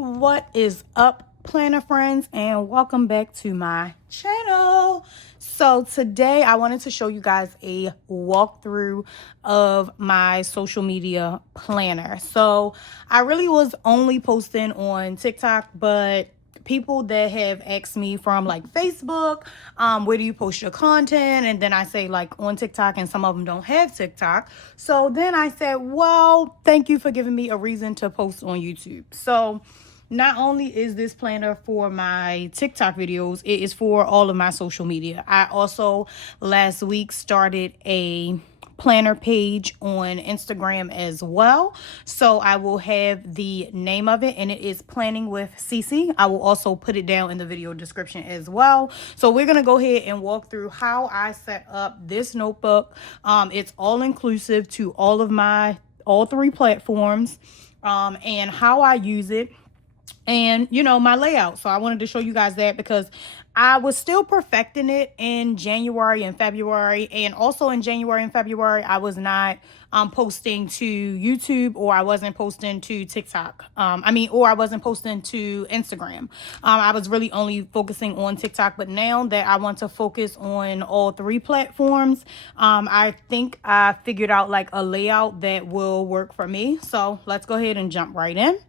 What is up, planner friends, and welcome back to my channel. So today I wanted to show you guys a walkthrough of my social media planner. So I really was only posting on TikTok, but people that have asked me from like Facebook, where do you post your content? And then I say like on TikTok, and some of them don't have TikTok. So then I said, well, thank you for giving me a reason to post on YouTube. So not only is this planner for my TikTok videos, it is for all of my social media. I also last week started a planner page on Instagram as well. So I will have the name of it, and it is Planning with Cece. I will also put it down in the video description as well. So we're going to go ahead and walk through how I set up this notebook. It's all inclusive to all three platforms, and how I use it, and my layout. So I wanted to show you guys that because I was still perfecting it in January and February, and also in January and February I was not posting to YouTube, or I wasn't posting to TikTok, or I wasn't posting to Instagram. I was really only focusing on TikTok, but now that I want to focus on all three platforms, I think I figured out like a layout that will work for me. So let's go ahead and jump right in.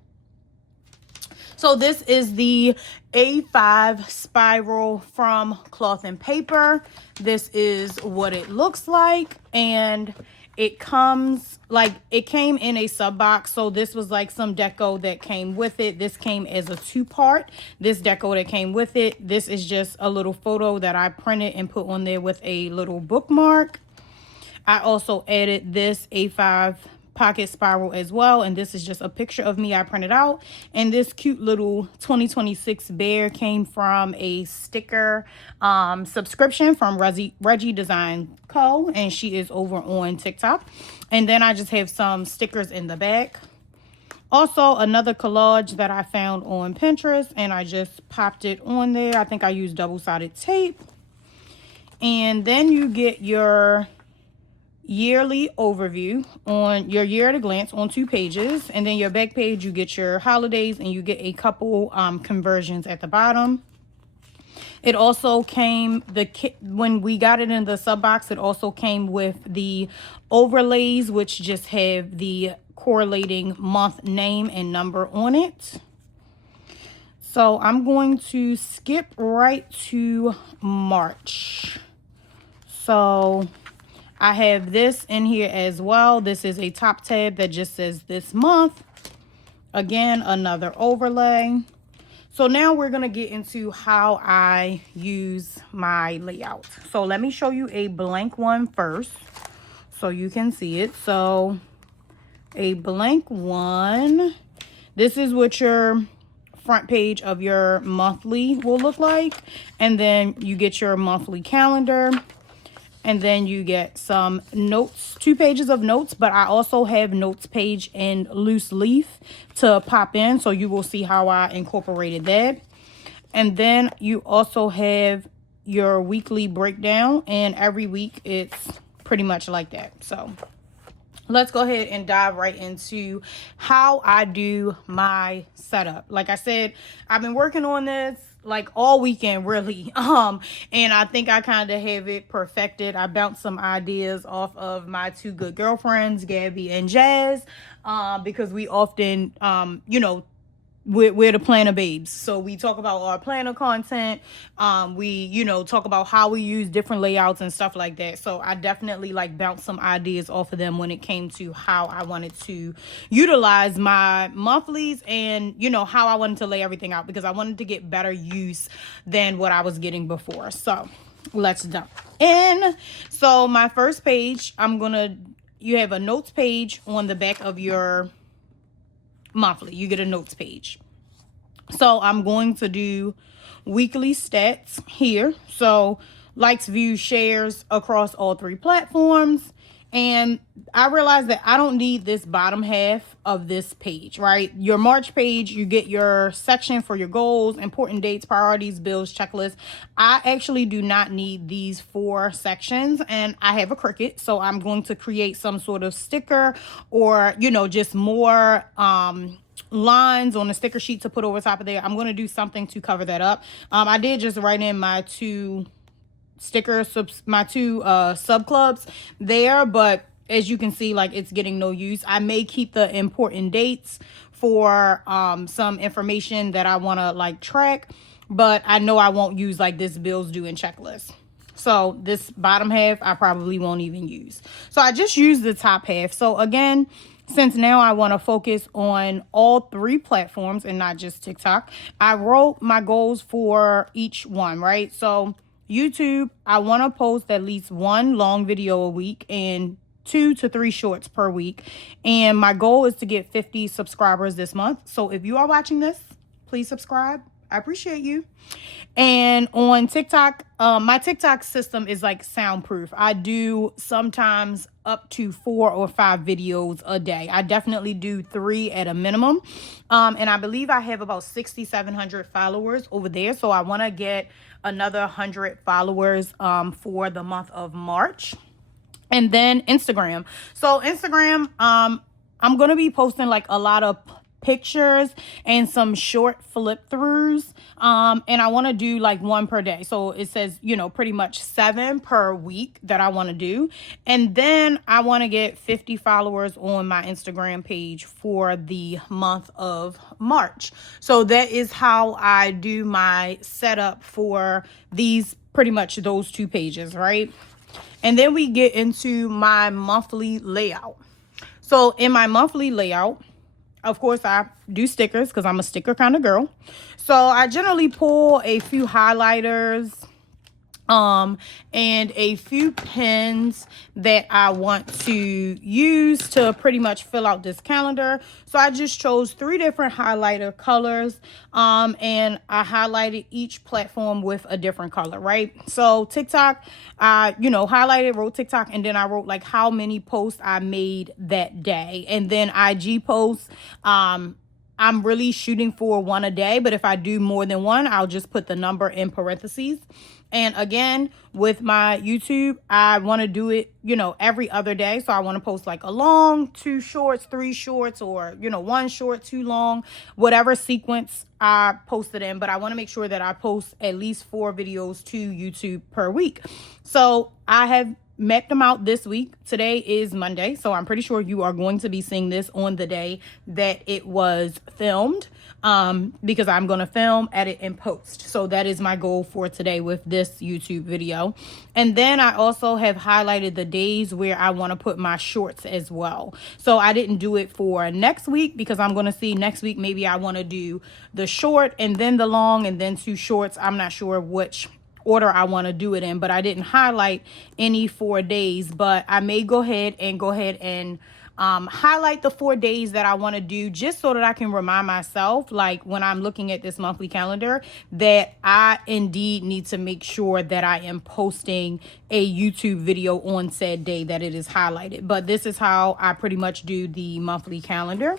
So this is the A5 spiral from Cloth and Paper. This is what it looks like, and it comes like, it came in a sub box. So this was like some deco that came with it. This came as a two-part. This deco that came with it. This is just a little photo that I printed and put on there with a little bookmark. I also added this A5 pocket spiral as well, and this is just a picture of me I printed out. And this cute little 2026 bear came from a sticker subscription from Reggie Design Co, and she is over on TikTok. And then I just have some stickers in the back. Also another collage that I found on Pinterest, and I just popped it on there. I think I used double-sided tape. And then you get your yearly overview on your year at a glance on 2 pages, and then your back page you get your holidays, and you get a couple conversions at the bottom. It also came, when we got it in the sub box, it also came with the overlays, which just have the correlating month, name, and number on it. So I'm going to skip right to March. So I have this in here as well. This is a top tab that just says this month. Again, another overlay. So now we're going to get into how I use my layout. So let me show you a blank one first so you can see it. So a blank one. This is what your front page of your monthly will look like. And then you get your monthly calendar. And then you get some notes, 2 pages of notes, but I also have notes page in loose leaf to pop in. So you will see how I incorporated that. And then you also have your weekly breakdown, and every week it's pretty much like that. So let's go ahead and dive right into how I do my setup. Like I said, I've been working on this like all weekend really, and I think I kind of have it perfected. I bounced some ideas off of my 2 good girlfriends, Gabby and Jazz, because we often we're the planner babes, so we talk about our planner content. We talk about how we use different layouts and stuff like that. So I definitely like bounced some ideas off of them when it came to how I wanted to utilize my monthlies, and how I wanted to lay everything out, because I wanted to get better use than what I was getting before. So let's jump in. So my first page, you have a notes page on the back of your monthly. You get a notes page. So I'm going to do weekly stats here. So likes, views, shares across all 3 platforms. And I realized that I don't need this bottom half of this page, right? Your March page, you get your section for your goals, important dates, priorities, bills, checklists. I actually do not need these 4 sections, and I have a Cricut. So I'm going to create some sort of sticker, or, just more lines on the sticker sheet to put over top of there. I'm going to do something to cover that up. I did just write in my two my two sub clubs there, but as you can see, like, it's getting no use. I may keep the important dates for some information that I want to like track, but I know I won't use like this bills due and checklist. So this bottom half I probably won't even use. So I just use the top half. So again, since now I want to focus on all 3 platforms and not just TikTok, I wrote my goals for each one, right? So YouTube, I want to post at least 1 long video a week and 2 to 3 shorts per week. And my goal is to get 50 subscribers this month. So if you are watching this, please subscribe. I appreciate you. And on TikTok, my TikTok system is like soundproof. I do sometimes up to 4 or 5 videos a day. I definitely do 3 at a minimum. And I believe I have about 6,700 followers over there. So I want to get another 100 followers for the month of March. And then Instagram. So Instagram, I'm going to be posting like a lot of pictures and some short flip throughs. And I want to do like 1 per day. So it says, you know, pretty much 7 per week that I want to do. And then I want to get 50 followers on my Instagram page for the month of March. So that is how I do my setup for these, pretty much those 2 pages, right? And then we get into my monthly layout. So in my monthly layout, of course, I do stickers because I'm a sticker kind of girl. So I generally pull a few highlighters and a few pens that I want to use to pretty much fill out this calendar. So I just chose 3 different highlighter colors, and I highlighted each platform with a different color, right? So TikTok, highlighted, wrote TikTok, and then I wrote like how many posts I made that day. And then IG posts, I'm really shooting for 1 a day, but if I do more than 1, I'll just put the number in parentheses. And again, with my YouTube, I want to do it, every other day. So I want to post like a long, 2 shorts, 3 shorts, or, 1 short, 2 long, whatever sequence I posted in. But I want to make sure that I post at least 4 videos to YouTube per week. So I have mapped them out this week. Today is Monday, so I'm pretty sure you are going to be seeing this on the day that it was filmed, because I'm going to film, edit, and post. So that is my goal for today with this YouTube video. And then I also have highlighted the days where I want to put my shorts as well. So I didn't do it for next week because I'm going to see next week maybe I want to do the short and then the long and then 2 shorts. I'm not sure which order I want to do it in, but I didn't highlight any 4 days. But I may go ahead and highlight the 4 days that I want to do, just so that I can remind myself, like when I'm looking at this monthly calendar, that I indeed need to make sure that I am posting a YouTube video on said day that it is highlighted. But this is how I pretty much do the monthly calendar.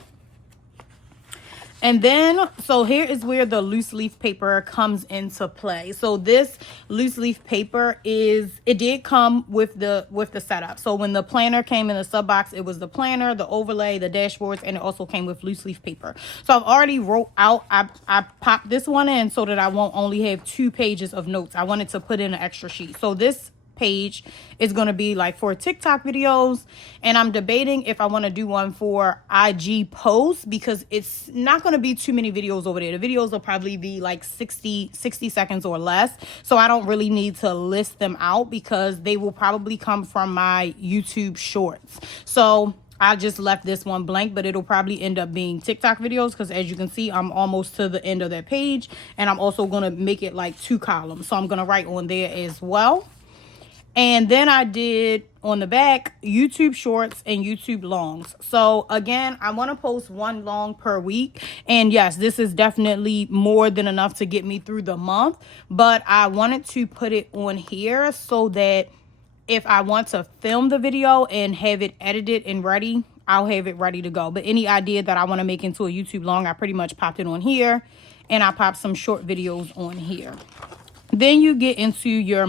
And then, so here is where the loose leaf paper comes into play. So this loose leaf paper it did come with the setup. So when the planner came in the sub box, it was the planner, the overlay, the dashboards, and it also came with loose leaf paper. So I've already wrote out, I popped this one in so that I won't only have 2 pages of notes. I wanted to put in an extra sheet. So this page is going to be like for TikTok videos, and I'm debating if I want to do one for IG posts, because it's not going to be too many videos over there. The videos will probably be like 60 seconds or less, so I don't really need to list them out because they will probably come from my YouTube shorts. So I just left this one blank, but it'll probably end up being TikTok videos because, as you can see, I'm almost to the end of that page, and I'm also going to make it like 2 columns. So I'm going to write on there as well. And then I did on the back YouTube shorts and YouTube longs. So again, I want to post 1 long per week. And yes, this is definitely more than enough to get me through the month. But I wanted to put it on here so that if I want to film the video and have it edited and ready, I'll have it ready to go. But any idea that I want to make into a YouTube long, I pretty much popped it on here. And I popped some short videos on here. Then you get into your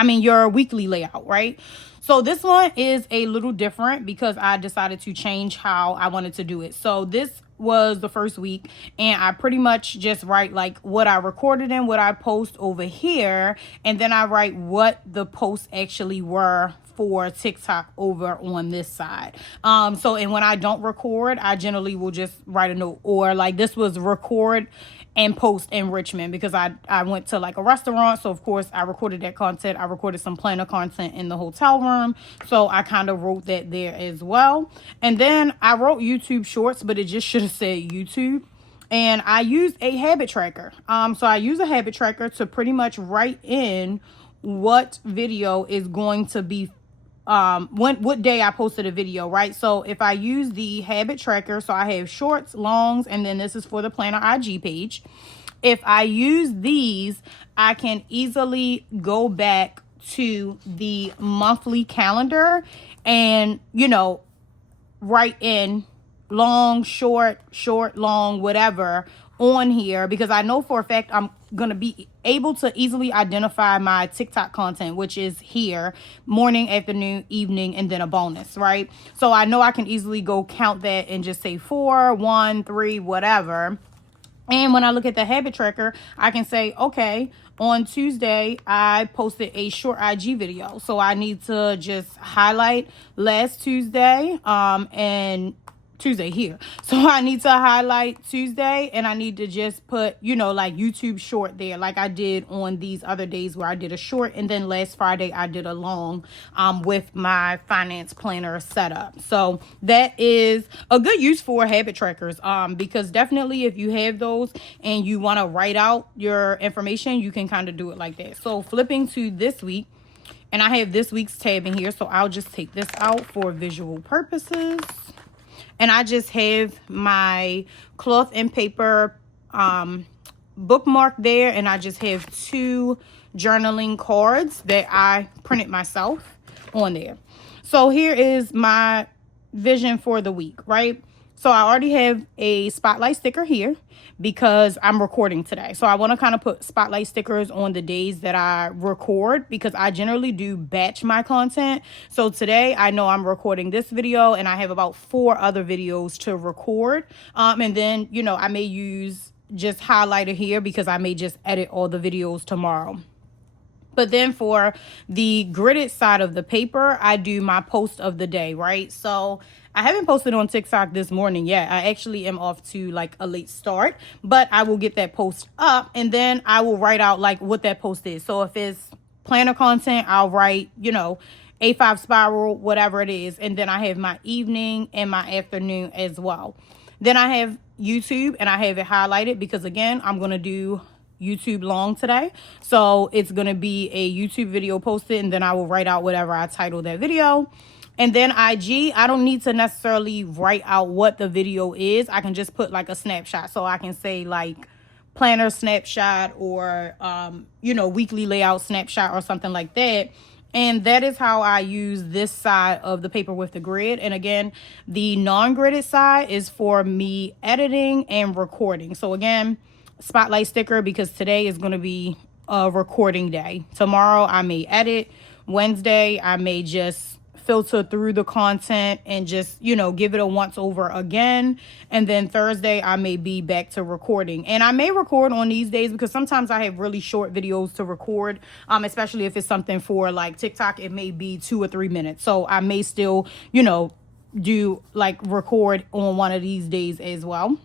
your weekly layout, right? So this one is a little different because I decided to change how I wanted to do it. So this was the first week, and I pretty much just write like what I recorded and what I post over here, and then I write what the posts actually were for TikTok over on this side. So and when I don't record, I generally will just write a note, or like this was record and post in Richmond, because I went to like a restaurant, so of course I recorded that content. I recorded some planner content in the hotel room, so I kind of wrote that there as well. And then I wrote YouTube shorts, but it just should have said YouTube. And I used a habit tracker. So I use a habit tracker to pretty much write in what video is going to be what day I posted a video, right? So if I use the habit tracker, so I have shorts, longs, and then this is for the planner IG page. If I use these, I can easily go back to the monthly calendar and, you know, write in long, short, long, whatever on here, because I know for a fact I'm going to be able to easily identify my TikTok content, which is here, morning, afternoon, evening, and then a bonus, right? So I know I can easily go count that and just say 4, 1, 3, whatever. And when I look at the habit tracker, I can say, okay, on Tuesday, I posted a short IG video. So I need to just highlight last Tuesday, and Tuesday here. So I need to highlight Tuesday, and I need to just put, you know, like YouTube short there, like I did on these other days where I did a short, and then last Friday I did a long with my finance planner setup. So that is a good use for habit trackers, because definitely if you have those and you want to write out your information, you can kind of do it like that. So flipping to this week, and I have this week's tab in here, so I'll just take this out for visual purposes. And I just have my cloth and paper bookmark there. And I just have 2 journaling cards that I printed myself on there. So here is my vision for the week, right? So I already have a spotlight sticker here because I'm recording today. So I want to kind of put spotlight stickers on the days that I record, because I generally do batch my content. So today I know I'm recording this video and I have about 4 other videos to record. And then, you know, I may use just highlighter here because I may just edit all the videos tomorrow. But then for the gridded side of the paper, I do my post of the day, right? So I haven't posted on TikTok this morning yet. I actually am off to like a late start, but I will get that post up, and then I will write out like what that post is. So if it's planner content, I'll write, you know, A5 spiral, whatever it is. And then I have my evening and my afternoon as well. Then I have YouTube, and I have it highlighted because, again, I'm going to do YouTube long today. So it's going to be a YouTube video posted, and then I will write out whatever I title that video. And then IG, I don't need to necessarily write out what the video is. I can just put like a snapshot. So I can say like planner snapshot, or, you know, weekly layout snapshot or something like that. And that is how I use this side of the paper with the grid. And again, the non-gridded side is for me editing and recording. So again, spotlight sticker, because today is going to be a recording day. Tomorrow I may edit. Wednesday I may just filter through the content and just, you know, give it a once over again. And then Thursday I may be back to recording. And I may record on these days because sometimes I have really short videos to record, especially if it's something for like TikTok. It may be 2 or 3 minutes. So I may still, you know, do like record on one of these days as well.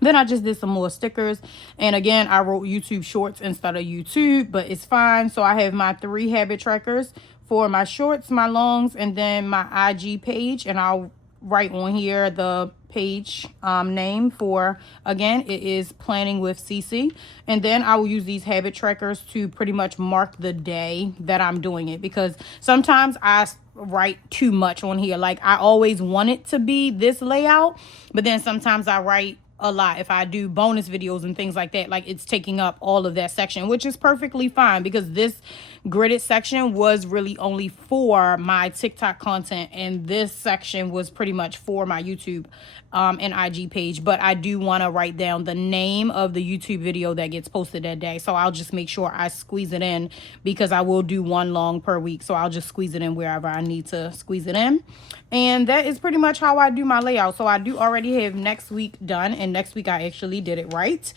Then I just did some more stickers. And again, I wrote YouTube shorts instead of YouTube, but it's fine. So I have my 3 habit trackers for my shorts, my longs, and then my IG page. And I'll write on here the page name for, again, it is Planning with CC. And then I will use these habit trackers to pretty much mark the day that I'm doing it, because sometimes I write too much on here. Like I always want it to be this layout, but then sometimes I write a lot. If I do bonus videos and things like that, like it's taking up all of that section, which is perfectly fine, because this gridded section was really only for my TikTok content, and this section was pretty much for my YouTube and IG page. But I do want to write down the name of the YouTube video that gets posted that day, so I'll just make sure I squeeze it in, because I will do one long per week, so I'll just squeeze it in wherever I need to squeeze it in. And that is pretty much how I do my layout. So I do already have next week done, and next week I actually did it right.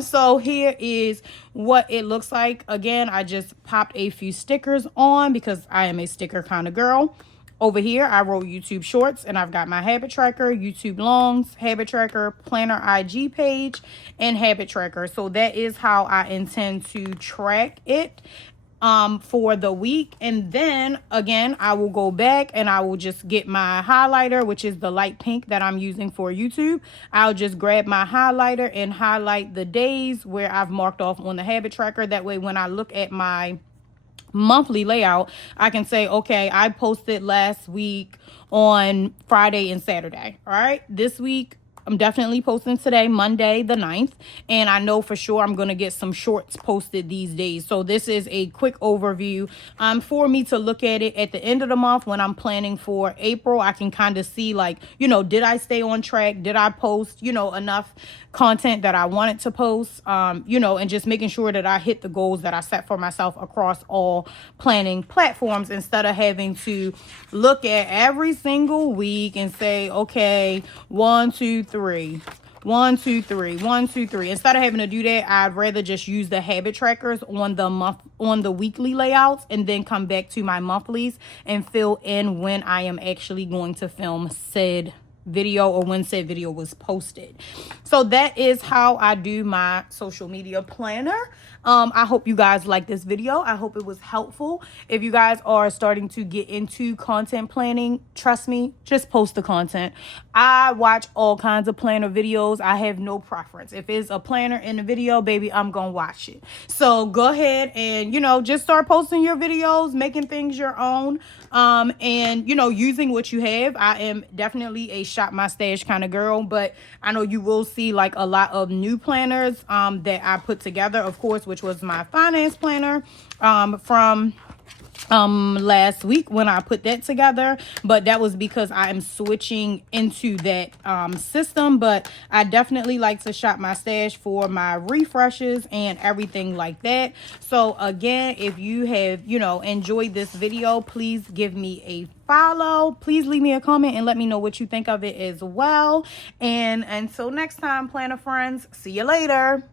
So here is what it looks like. Again, I just popped a few stickers on because I am a sticker kind of girl. Over here, I wrote YouTube Shorts, and I've got my habit tracker, YouTube Longs, habit tracker, planner IG page, and habit tracker. So that is how I intend to track it for the week. And then again, I will go back and I will just get my highlighter, which is the light pink that I'm using for YouTube. I'll just grab my highlighter and highlight the days where I've marked off on the habit tracker. That way, when I look at my monthly layout, I can say, okay, I posted last week on Friday and Saturday. All right, this week I'm definitely posting today, Monday the 9th, and I know for sure I'm going to get some shorts posted these days. So this is a quick overview for me to look at it at the end of the month when I'm planning for April. I can kind of see, like, you know, did I stay on track? Did I post, you know, enough content that I wanted to post, you know, and just making sure that I hit the goals that I set for myself across all planning platforms, instead of having to look at every single week and say, okay, 1, 2, 3. 1, 2, 3, 1, 2, 3. Instead of having to do that, I'd rather just use the habit trackers on the weekly layouts, and then come back to my monthlies and fill in when I am actually going to film said video, or when said video was posted. So that is how I do my social media planner. I hope you guys like this video. I hope it was helpful. If you guys are starting to get into content planning, trust me, just post the content. I watch all kinds of planner videos. I have no preference. If it's a planner in the video, baby, I'm gonna watch it. So go ahead and, you know, just start posting your videos, making things your own, and, you know, using what you have. I am definitely a shop my stash kind of girl, but I know you will see like a lot of new planners that I put together, of course, which was my finance planner from last week when I put that together. But that was because I am switching into that system. But I definitely like to shop my stash for my refreshes and everything like that. So again, if you have, you know, enjoyed this video, please give me a follow. Please leave me a comment and let me know what you think of it as well. And until next time, planner friends, see you later.